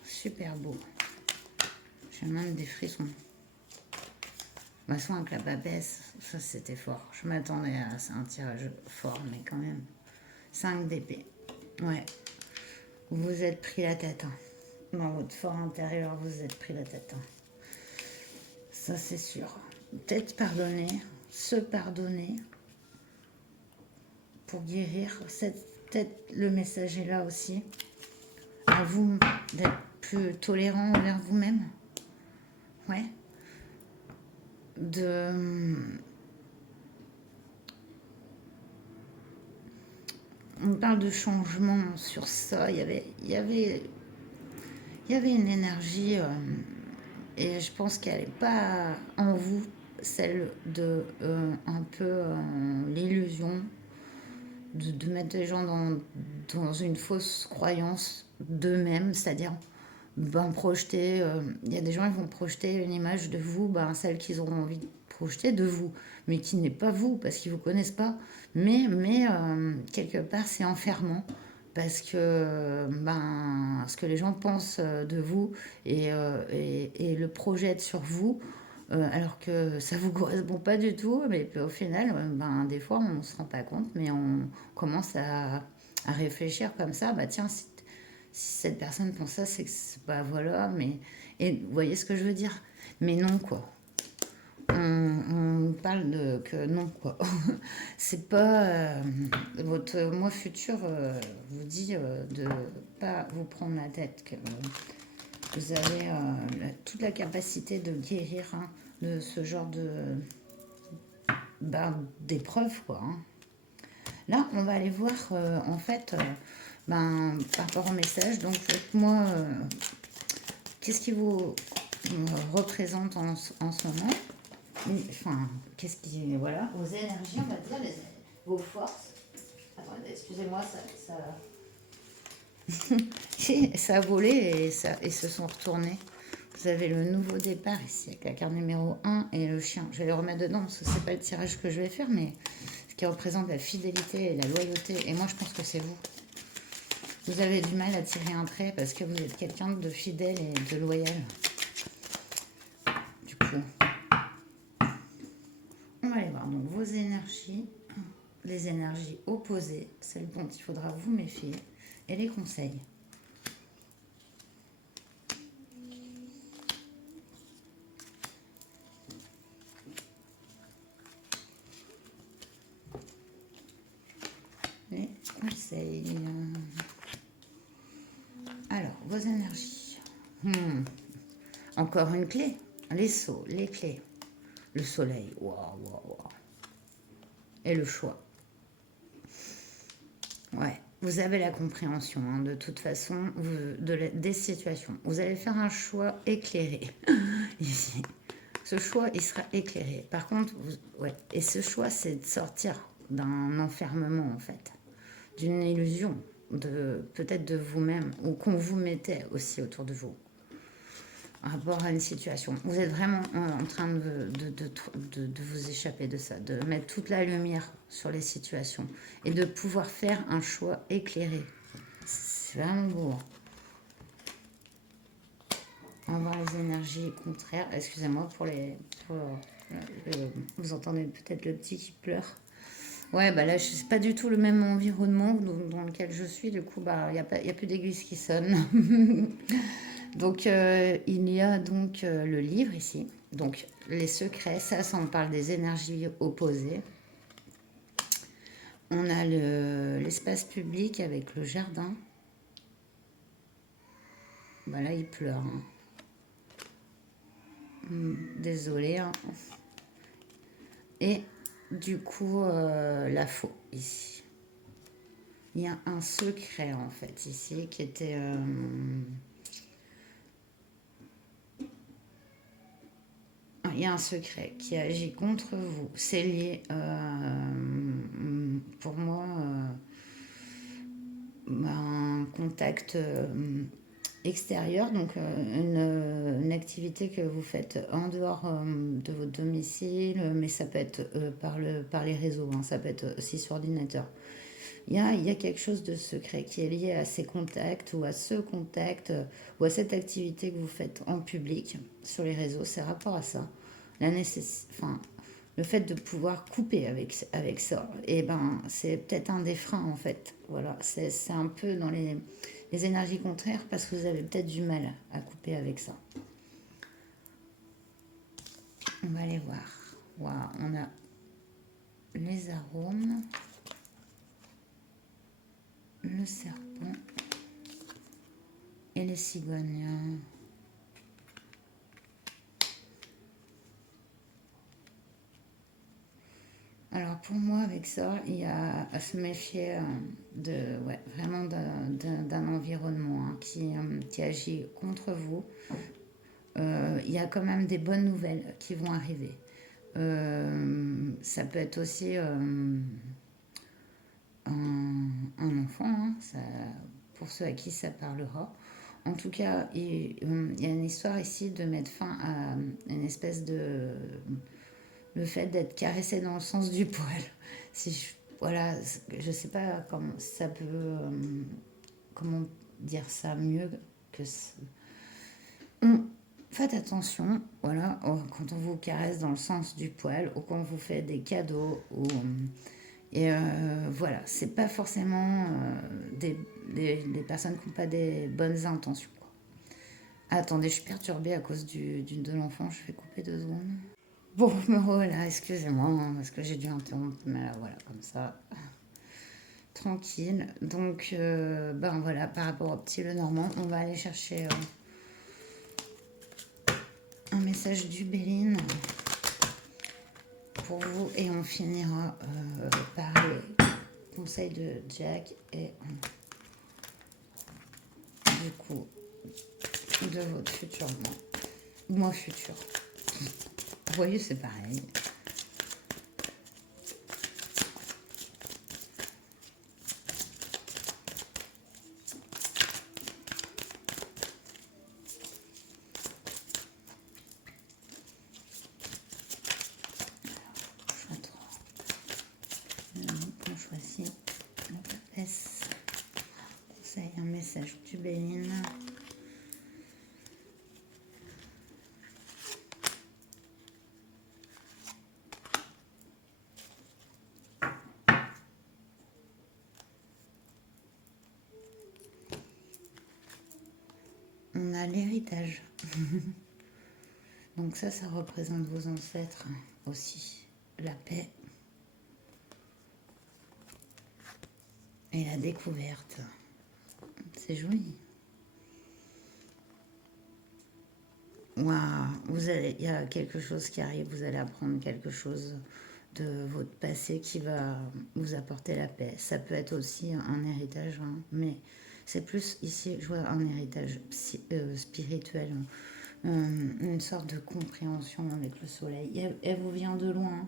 super beau. J'ai même des frissons. De toute façon, avec la papesse, ça c'était fort. Je m'attendais à un tirage fort, mais quand même. 5 d'épée. Ouais. Vous vous êtes pris la tête. Dans votre fort intérieur, vous vous êtes pris la tête. Ça c'est sûr. Peut-être pardonner, se pardonner pour guérir. Peut-être le message est là aussi. À vous d'être plus tolérant envers vous-même. Ouais. On parle de changement sur ça. Il y avait une énergie et je pense qu'elle n'est pas en vous, celle de un peu l'illusion de mettre les gens dans une fausse croyance d'eux-mêmes, c'est-à-dire projeter, il y a des gens qui vont projeter une image de vous, celle qu'ils auront envie de projeter de vous, mais qui n'est pas vous, parce qu'ils ne vous connaissent pas, mais quelque part c'est enfermant, parce que ben, ce que les gens pensent de vous et le projettent sur vous, alors que ça vous correspond pas du tout, mais puis au final, ben, des fois, on ne se rend pas compte, mais on commence à réfléchir comme ça, bah tiens, si cette personne pense ça, c'est que, bah voilà, mais... Et vous voyez ce que je veux dire? Mais non, quoi. On parle de que non, quoi. C'est pas votre moi futur vous dit de pas vous prendre la tête, que vous avez toute la capacité de guérir hein, de ce genre de ben, d'épreuves, quoi. Hein. Là, on va aller voir en fait ben, par rapport au message. Donc moi, qu'est-ce qui vous représente en ce moment? Enfin, qu'est-ce qui. Voilà, vos énergies, on va dire, vos forces. Attendez, excusez-moi, ça a volé et se sont retournés. Vous avez le nouveau départ ici avec la carte numéro 1 et le chien. Je vais le remettre dedans parce que c'est pas le tirage que je vais faire, mais ce qui représente la fidélité et la loyauté. Et moi, je pense que c'est vous. Vous avez du mal à tirer un trait parce que vous êtes quelqu'un de fidèle et de loyal. Du coup, on va aller voir donc vos énergies, les énergies opposées, celles dont il faudra vous méfier, et les conseils. Les conseils. Alors, vos énergies. Encore une clé. Les sceaux, les clés. Le soleil. Waouh, waouh, waouh. Et le choix. Ouais. Vous avez la compréhension, hein, de toute façon, des situations. Vous allez faire un choix éclairé. Ici. Ce choix, il sera éclairé. Par contre, ouais. Et ce choix, c'est de sortir d'un enfermement, en fait. D'une illusion, peut-être de vous-même, ou qu'on vous mettait aussi autour de vous. Par rapport à une situation. Vous êtes vraiment en train de vous échapper de ça, de mettre toute la lumière sur les situations et de pouvoir faire un choix éclairé. C'est vraiment beau. On va voir les énergies contraires. Excusez-moi pour les... vous entendez peut-être le petit qui pleure. Ouais, bah là, c'est pas du tout le même environnement dans lequel je suis. Du coup, bah, il n'y a plus d'église qui sonne. Donc, il y a donc le livre ici. Donc, les secrets, ça on parle des énergies opposées. On a l'espace public avec le jardin. Bah là, il pleure. Hein. Désolée. Hein. Et du coup, la faux ici. Il y a un secret en fait ici qui était... il y a un secret qui agit contre vous. C'est lié, pour moi, un contact extérieur, donc une activité que vous faites en dehors de votre domicile, mais ça peut être par les réseaux, hein, ça peut être aussi sur ordinateur. Il y a quelque chose de secret qui est lié à ces contacts ou à ce contact ou à cette activité que vous faites en public sur les réseaux. C'est rapport à ça. Enfin, le fait de pouvoir couper avec ça, et ben, c'est peut-être un des freins en fait. Voilà, c'est un peu dans les énergies contraires parce que vous avez peut-être du mal à couper avec ça. On va aller voir. Wow, on a les arômes. Le serpent et les cigognes. Alors pour moi avec ça, il y a à se méfier vraiment d'un environnement hein, qui agit contre vous. Il y a quand même des bonnes nouvelles qui vont arriver. Ça peut être aussi un enfant, hein, pour ceux à qui ça parlera. En tout cas, il y a une histoire ici de mettre fin à une espèce de... le fait d'être caressé dans le sens du poil. voilà, je sais pas comment ça peut, comment dire ça mieux que faites attention, voilà, quand on vous caresse dans le sens du poil ou quand on vous fait des cadeaux ou et voilà, c'est pas forcément des personnes qui n'ont pas des bonnes intentions, quoi. Attendez, je suis perturbée à cause de l'enfant, je vais couper 2 secondes. Bon, me voilà, excusez-moi, hein, parce que j'ai dû interrompre, mais voilà, comme ça, tranquille. Donc, ben voilà, par rapport au petit Lenormand, on va aller chercher un message du Béline pour vous et on finira par les conseils de Jack et du coup de votre futur moi futur. Vous voyez, c'est pareil. On choisit la papesse. C'est un message du Béline. On a l'héritage. Donc ça représente vos ancêtres aussi. La paix et la découverte. C'est joli. Waouh, il y a quelque chose qui arrive, vous allez apprendre quelque chose de votre passé qui va vous apporter la paix. Ça peut être aussi un héritage, hein, mais c'est plus ici, je vois un héritage spirituel, une sorte de compréhension avec le soleil. Elle vous vient de loin.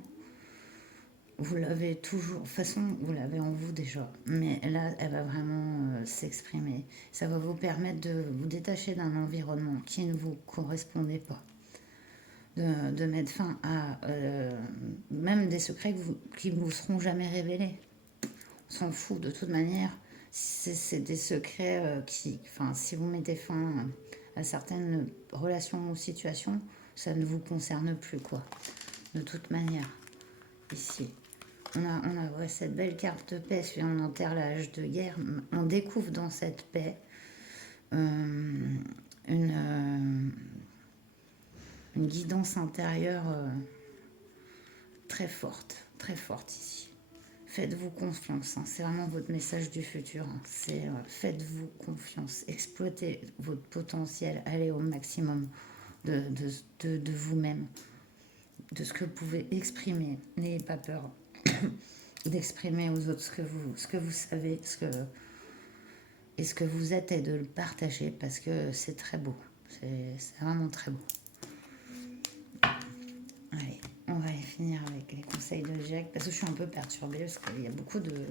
Vous l'avez toujours, de toute façon, vous l'avez en vous déjà, mais là, elle va vraiment s'exprimer. Ça va vous permettre de vous détacher d'un environnement qui ne vous correspondait pas, de mettre fin à même des secrets qui ne vous seront jamais révélés. On s'en fout de toute manière. C'est des secrets enfin, si vous mettez fin à certaines relations ou situations, ça ne vous concerne plus, quoi. De toute manière, ici. On a ouais, cette belle carte de paix, puis on enterre l'âge de guerre. On découvre dans cette paix une guidance intérieure très forte ici. Faites-vous confiance, hein, c'est vraiment votre message du futur. Hein, c'est faites-vous confiance, exploitez votre potentiel, allez au maximum de vous-même, de ce que vous pouvez exprimer. N'ayez pas peur d'exprimer aux autres ce que vous savez, ce que vous êtes et de le partager parce que c'est très beau. C'est vraiment très beau. Allez, on va finir avec les conseils de Jack parce que je suis un peu perturbée parce qu'il y a beaucoup de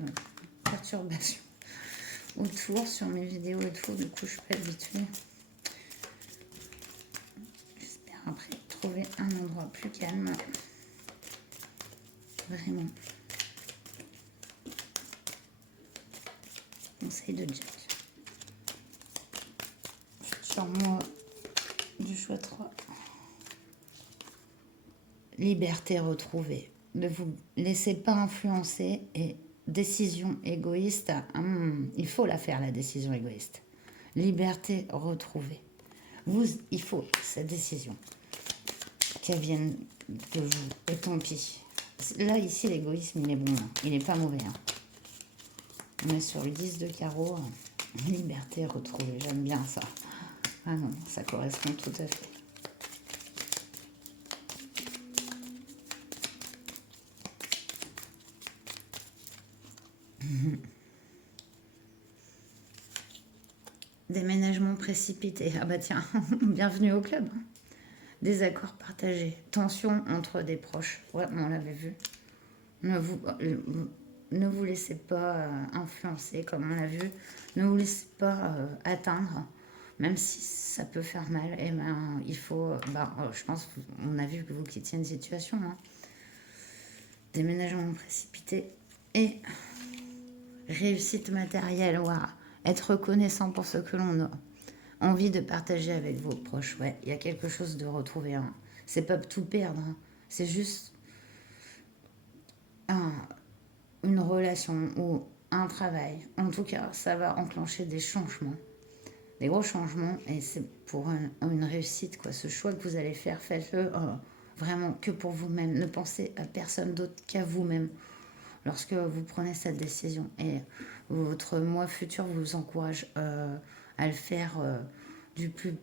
perturbations autour sur mes vidéos et tout. Du coup, je suis pas habituée. J'espère après trouver un endroit plus calme. Vraiment. Conseil de Jack. Sur moi du choix 3. Liberté retrouvée. Ne vous laissez pas influencer et décision égoïste. Il faut la faire, la décision égoïste. Liberté retrouvée. Il faut cette décision qu'elle vienne de vous. Et tant pis. Là, ici, l'égoïsme, il est bon. Hein. Il n'est pas mauvais. Hein. On est sur le 10 de carreau. Liberté retrouvée. J'aime bien ça. Ah non, ça correspond tout à fait. Déménagement précipité. Ah bah tiens, bienvenue au club. Désaccord partagé. Tension entre des proches. Ouais, on l'avait vu. Ne vous laissez pas influencer, comme on l'a vu. Ne vous laissez pas atteindre, même si ça peut faire mal. Et ben, il faut... je pense qu'on a vu que vous quittiez une situation. Hein. Déménagement précipité. Et réussite matérielle, waouh. Être reconnaissant pour ce que l'on a. Envie de partager avec vos proches, ouais. Il y a quelque chose de retrouver. Hein. C'est pas tout perdre. Hein. C'est juste une relation ou un travail. En tout cas, ça va enclencher des changements. Des gros changements. Et c'est pour une réussite, quoi. Ce choix que vous allez faire, faites-le vraiment que pour vous-même. Ne pensez à personne d'autre qu'à vous-même lorsque vous prenez cette décision. Et votre moi futur vous encourage à le faire du plus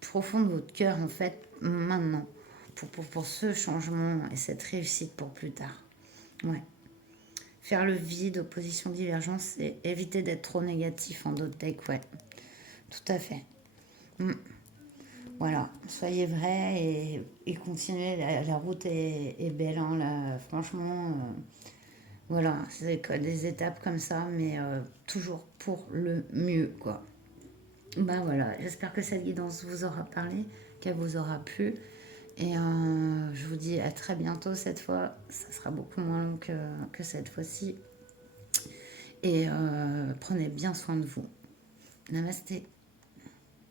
profond de votre cœur, en fait, maintenant. Pour ce changement et cette réussite pour plus tard. Ouais. Faire le vide, opposition, divergence, et éviter d'être trop négatif en d'autres decks, ouais. Tout à fait. Voilà, soyez vrai et continuez, la route est belle, hein, là, franchement, voilà, c'est des étapes comme ça, mais toujours pour le mieux, quoi. Ben voilà, j'espère que cette guidance vous aura parlé, qu'elle vous aura plu, et je vous dis à très bientôt cette fois, ça sera beaucoup moins long que cette fois-ci, et prenez bien soin de vous. Namasté.